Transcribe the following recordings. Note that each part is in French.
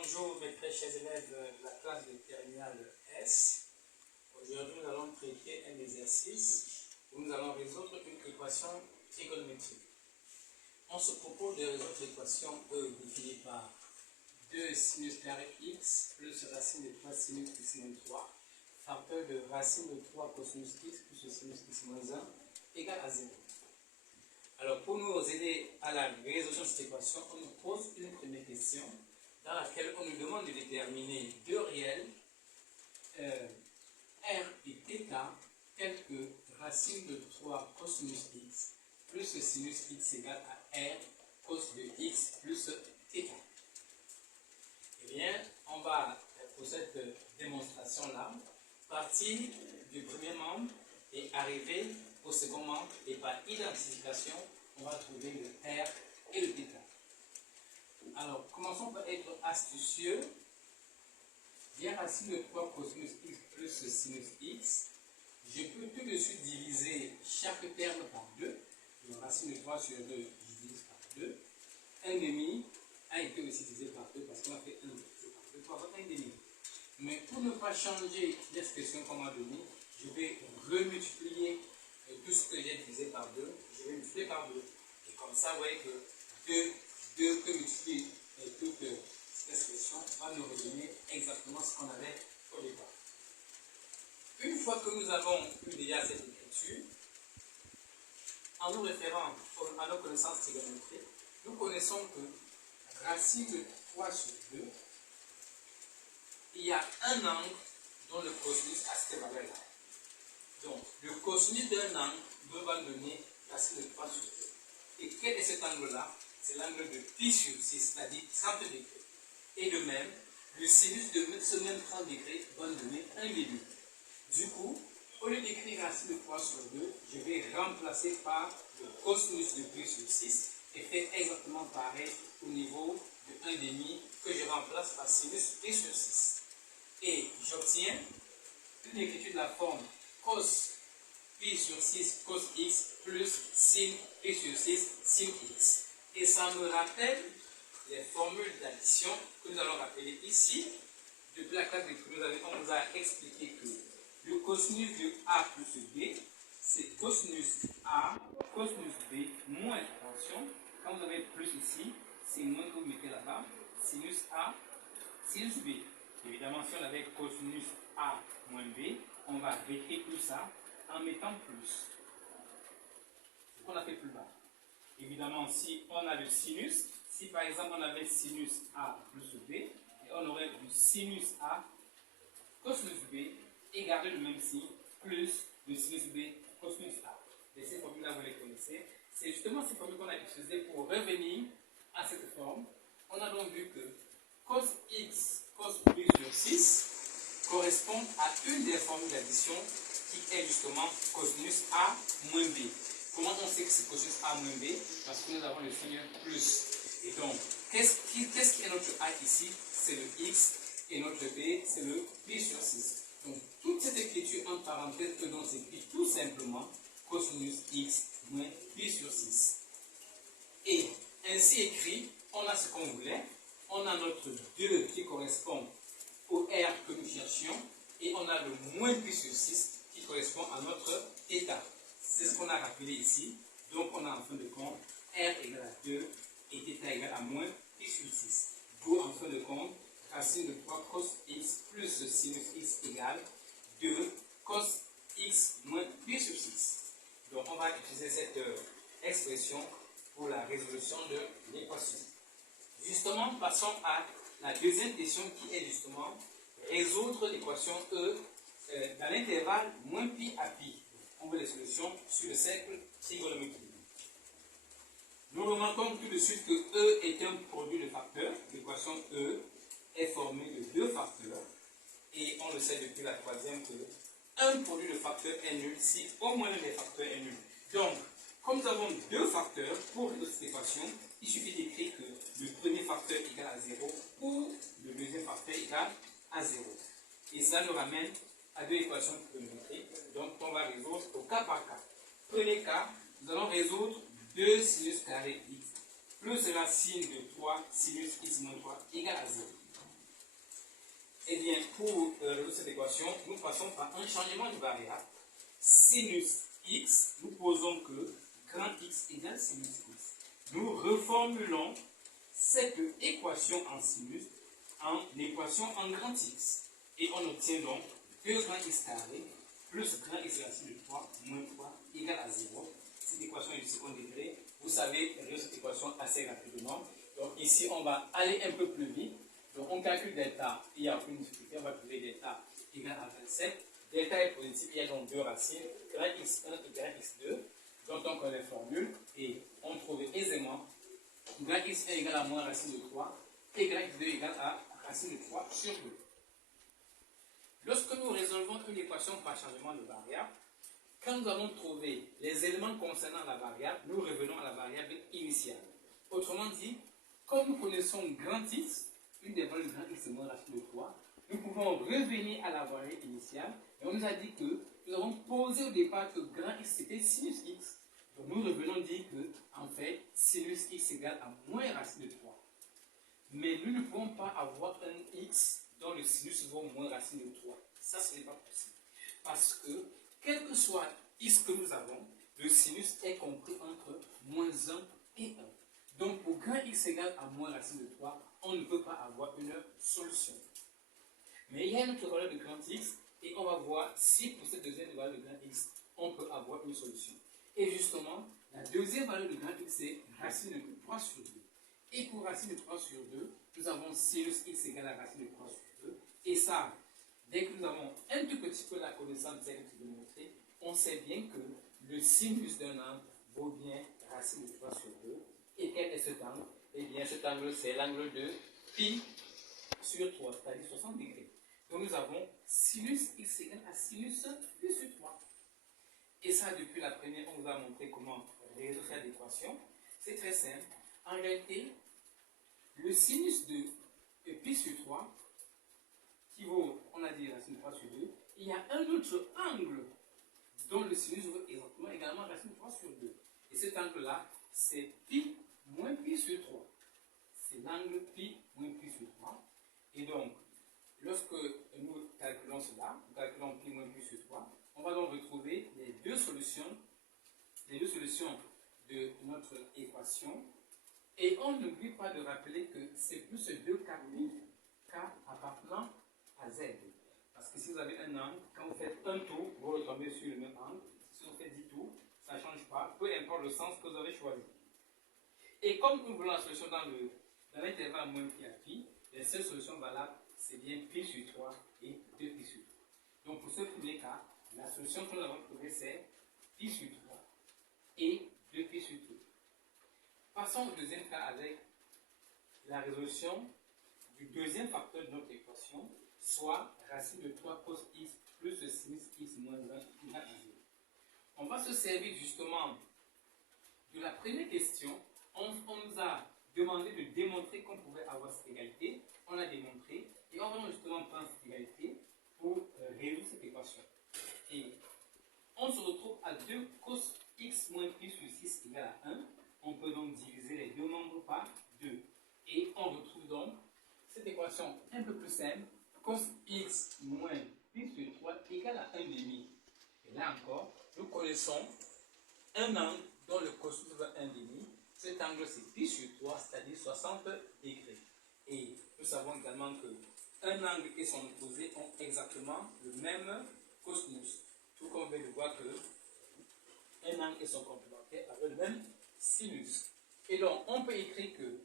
Bonjour mes très chers élèves de la classe de terminale S. Aujourd'hui nous allons traiter un exercice où nous allons résoudre une équation trigonométrique. On se propose de résoudre l'équation E définie par 2 sinus carré x plus racine de 3 sinus x moins 3 facteur de racine de 3 cosinus x plus le sinus x moins 1 égale à 0. Alors pour nous aider à la résolution de cette équation, on nous pose une première question dans laquelle on nous demande de déterminer deux réels r et θ tels que racine de 3 cosinus x plus le sinus x égale à r cos de x plus θ. Eh bien, on va pour cette démonstration-là partir du premier membre et arriver au second membre et par identification, on va trouver le r et le θ. Alors, commençons par être astucieux. Bien racine de 3 cosinus x plus sinus x. Je peux tout de suite diviser chaque terme par 2. Donc, racine de 3 sur 2, je divise par 2. 1 demi a été aussi divisé par 2 parce qu'on a fait 1 divisé par 2 pour avoir 1 demi. Mais pour ne pas changer l'expression qu'on m'a donnée, je vais remultiplier tout ce que j'ai divisé par 2. Je vais multiplier par 2. Et comme ça, vous voyez que 2 que multiplier toute cette expression va nous redonner exactement ce qu'on avait au départ. Une fois que nous avons eu déjà cette écriture, en nous référant à nos connaissances trigonométriques, nous connaissons que racine de 3 sur 2, il y a un angle dont le cosinus a cette valeur-là. Donc, le cosinus d'un angle va donner racine de 3 sur 2. Et quel est cet angle-là? C'est l'angle de pi sur 6, c'est-à-dire 30 degrés. Et de même, le sinus de ce même 30 degrés va donner 1 demi. Du coup, au lieu d'écrire racine de 3 sur 2, je vais remplacer par le cosinus de pi sur 6 et faire exactement pareil au niveau de 1 demi que je remplace par sinus pi sur 6. Et j'obtiens une écriture de la forme cos pi sur 6 cos x plus sin pi sur 6 sin x. Et ça me rappelle les formules d'addition que nous allons rappeler ici. Depuis la classe de on vous a expliqué que le cosinus de A plus B, c'est cosinus A, cosinus B, moins, attention, quand vous avez plus ici, c'est moins que vous mettez là-bas, sinus A, sinus B. Évidemment, si on avait cosinus A moins B, on va réécrire tout ça en mettant plus. Ce qu'on a fait plus bas. Évidemment, si on a le sinus, si par exemple on avait sinus A plus B, et on aurait du sinus A cosinus B et garder le même signe, plus le sinus B cosinus A. Et ces formules-là, vous les connaissez. C'est justement ces formules qu'on a utilisées pour revenir à cette forme. On a donc vu que cos x cos B sur 6 correspond à une des formules d'addition qui est justement cosinus A moins B. Comment on sait que c'est cosinus A moins B? Parce que nous avons le signe plus. Et donc, qu'est-ce qui est notre A ici? C'est le x. Et notre B, c'est le pi sur 6. Donc, toute cette écriture en parenthèse que l'on s'écrit tout simplement cosinus x moins pi sur 6. Et ainsi écrit, on a ce qu'on voulait. On a notre 2 qui correspond au R que nous cherchions. Et on a le moins pi sur 6 qui correspond à notre état. C'est ce qu'on a rappelé ici. Donc, on a en fin de compte R égale à 2 et θ égale à moins pi sur 6. D'où, en fin de compte, racine de 3 cos x plus sinus x égale 2 cos x moins pi sur 6. Donc, on va utiliser cette expression pour la résolution de l'équation. Justement, passons à la deuxième question qui est justement résoudre l'équation E dans l'intervalle moins pi à pi. On veut les solutions sur le cercle trigonométrique. Nous remarquons tout de suite que E est un produit de facteurs. L'équation E est formée de deux facteurs. Et on le sait depuis la troisième que un produit de facteurs est nul si au moins l'un des facteurs est nul. Donc, comme nous avons deux facteurs, pour résoudre cette équation, il suffit d'écrire que le premier facteur égale à 0 ou le deuxième facteur égale à 0. Et ça nous ramène à deux équations trigonométriques. Donc, on va résoudre au cas par cas. Premier cas, nous allons résoudre 2 sinus carré x plus racine de 3 sinus x moins 3 égale à 0. Eh bien, pour résoudre cette équation, nous passons par un changement de variable. Sinus x, nous posons que grand X égale sinus x. Nous reformulons cette équation en sinus en équation en grand X. Et on obtient donc 2 grand X carré plus grand X racine de 3 moins 3 égale à 0. Cette équation est du second degré. Vous savez résoudre cette équation assez rapidement. Donc ici, on va aller un peu plus vite. Donc on calcule delta, il n'y a aucune difficulté. On va trouver delta égale à 27. Delta est positif, il y a donc 2 racines, grand x1 et grand x2, dont on connaît les formules. Et on trouve aisément grand x1 égale à moins racine de 3 et grand x2 égale à racine de 3 sur 2. Lorsque nous résolvons une équation par changement de variable, quand nous allons trouver les éléments concernant la variable, nous revenons à la variable initiale. Autrement dit, comme nous connaissons grand X, une des valeurs de grand X est moins racine de 3, nous pouvons revenir à la variable initiale. Et on nous a dit que nous avons posé au départ que grand X c'était sinus X. Donc nous revenons dire que, en fait, sinus X égale à moins racine de 3. Mais nous ne pouvons pas avoir un X dont le sinus vaut moins racine de 3. Ça, ce n'est pas possible. Parce que, quel que soit X que nous avons, le sinus est compris entre moins 1 et 1. Donc, pour grand X égale à moins racine de 3, on ne peut pas avoir une solution. Mais il y a une autre valeur de grand X, et on va voir si pour cette deuxième valeur de grand X, on peut avoir une solution. Et justement, la deuxième valeur de grand X, c'est racine de 3 sur 2. Et pour racine de 3 sur 2, nous avons sinus X égale à racine de 3 sur 2. Et ça, dès que nous avons un tout petit peu la connaissance de ce que tu veux montrer, on sait bien que le sinus d'un angle vaut bien racine de 3 sur 2. Et quel est cet angle? Eh bien, cet angle, c'est l'angle de pi sur 3, c'est-à-dire 60 degrés. Donc, nous avons sinus x égale à sinus pi sur 3. Et ça, depuis la première, on vous a montré comment résoudre cette équation. C'est très simple. En réalité, le sinus de pi sur 3, qui vaut, on a dit racine de 3 sur 2, il y a un autre angle dont le sinus vaut exactement également racine de 3 sur 2. Et cet angle-là, c'est pi moins pi sur 3. C'est l'angle pi moins pi sur 3. Et donc, lorsque nous calculons cela, nous calculons pi moins pi sur 3, on va donc retrouver les deux solutions de notre équation. Et on n'oublie pas de rappeler que c'est plus 2k pi, k appartenant à z. Parce que si vous avez un angle, quand vous faites un tour, vous retombez sur le même angle. Si vous faites 10 tours, ça ne change pas, peu importe le sens que vous avez choisi. Et comme nous voulons la solution dans l'intervalle moins pi à pi, les seules solutions valables, c'est bien pi sur 3 et 2 pi sur 3. Donc pour ce premier cas, la solution que nous avons trouvée, c'est pi sur 3 et 2 pi sur 2. Passons au deuxième cas avec la résolution du deuxième facteur de notre équation, soit racine de 3 cos x plus sinus x moins 1 égale à 0. On va se servir justement de la première question. On nous a demandé de démontrer qu'on pouvait avoir cette égalité. On a démontré. Et on va justement prendre cette égalité pour résoudre cette équation. Et on se retrouve à 2 cos x moins pi sur 6 égale à 1. On peut donc diviser les deux nombres par 2. Et on retrouve donc cette équation un peu plus simple. Cos x moins pi sur 3 égale à 1 demi. Et là encore, nous connaissons un angle dont le cosinus vaut 1 demi. Cet angle, c'est pi sur 3, c'est-à-dire 60 degrés. Et nous savons également qu'un angle et son opposé ont exactement le même cosinus. Tout comme on vient de voir que un angle et son complémentaire avaient le même sinus. Et donc, on peut écrire que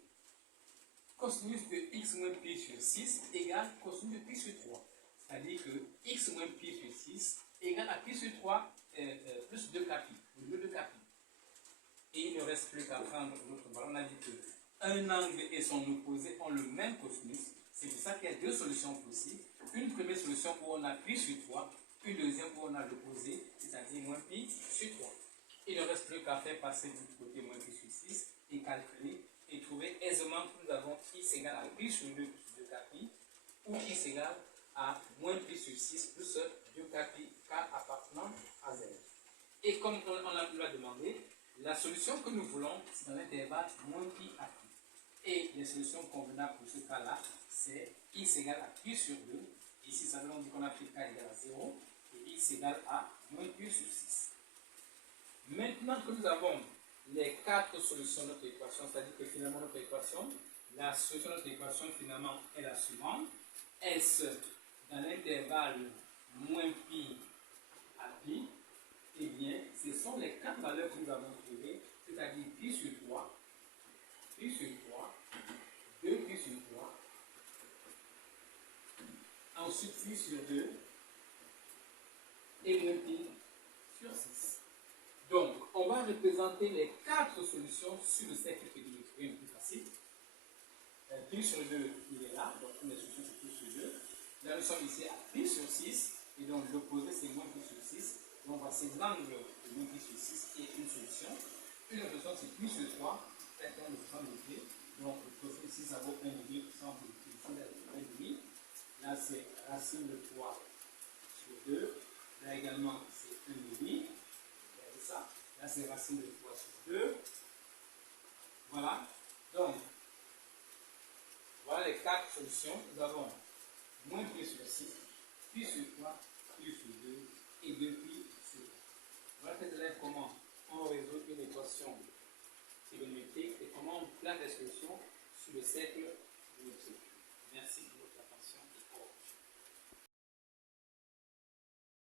cosinus de x moins pi sur 6 égale cosinus de pi sur 3. C'est-à-dire que x moins pi sur 6 égale à pi sur 3 plus 2k pi, ou 2k pi. Et il ne reste plus qu'à prendre notre valeur. On a dit qu'un angle et son opposé ont le même cosinus. C'est pour ça qu'il y a deux solutions possibles. Une première solution où on a pi sur 3, une deuxième où on a l'opposé, c'est-à-dire moins pi sur 3. Il ne reste plus qu'à faire passer du côté moins pi sur 6 et calculer et trouver aisément que nous avons x égale à pi sur 2 plus 2k pi ou x égale à moins pi sur 6 plus 2k pi, k appartenant à z. Et comme on l'a demandé, la solution que nous voulons, c'est dans l'intervalle moins pi à pi. Et les solutions convenables pour ce cas-là, c'est x égale à pi sur 2. Ici, ça veut dire qu'on a pris k égale à 0 et x égale à moins pi sur 6. Maintenant que nous avons les 4 solutions de notre équation, c'est-à-dire que finalement notre équation, la solution de notre équation finalement est la suivante. S dans l'intervalle moins pi à pi, eh bien, ce sont les 4 valeurs que nous avons trouvées, c'est-à-dire pi sur 3, 2 pi sur 3, ensuite pi sur 2 et moins pi sur 6. Donc, on va représenter les 4 solutions sur le cercle pédologique. C'est plus facile. Pi sur 2, il est là, donc une des solutions c'est pi sur 2. Là, nous sommes ici à pi sur 6, et donc l'opposé c'est moins pi sur 6. Donc, voici l'angle de moins pi sur 6 qui est une solution. Une autre solution c'est pi sur 3, c'est un de 100 degrés. Donc, ici ça vaut 1 degré, 100 degrés, 1 degré. Là, c'est racine de 3 sur 2. Là également, c'est 1 degré. Ça. Là, c'est racine de 3 sur 2. Voilà. Donc, voilà les 4 solutions. Nous avons moins pi sur 6, pi sur 3, pi sur 2 et 2 pi sur 3. Voilà ces élèves comment on résout une équation trigonométrique et comment on place les solutions sur le cercle géométrique. Merci pour votre attention.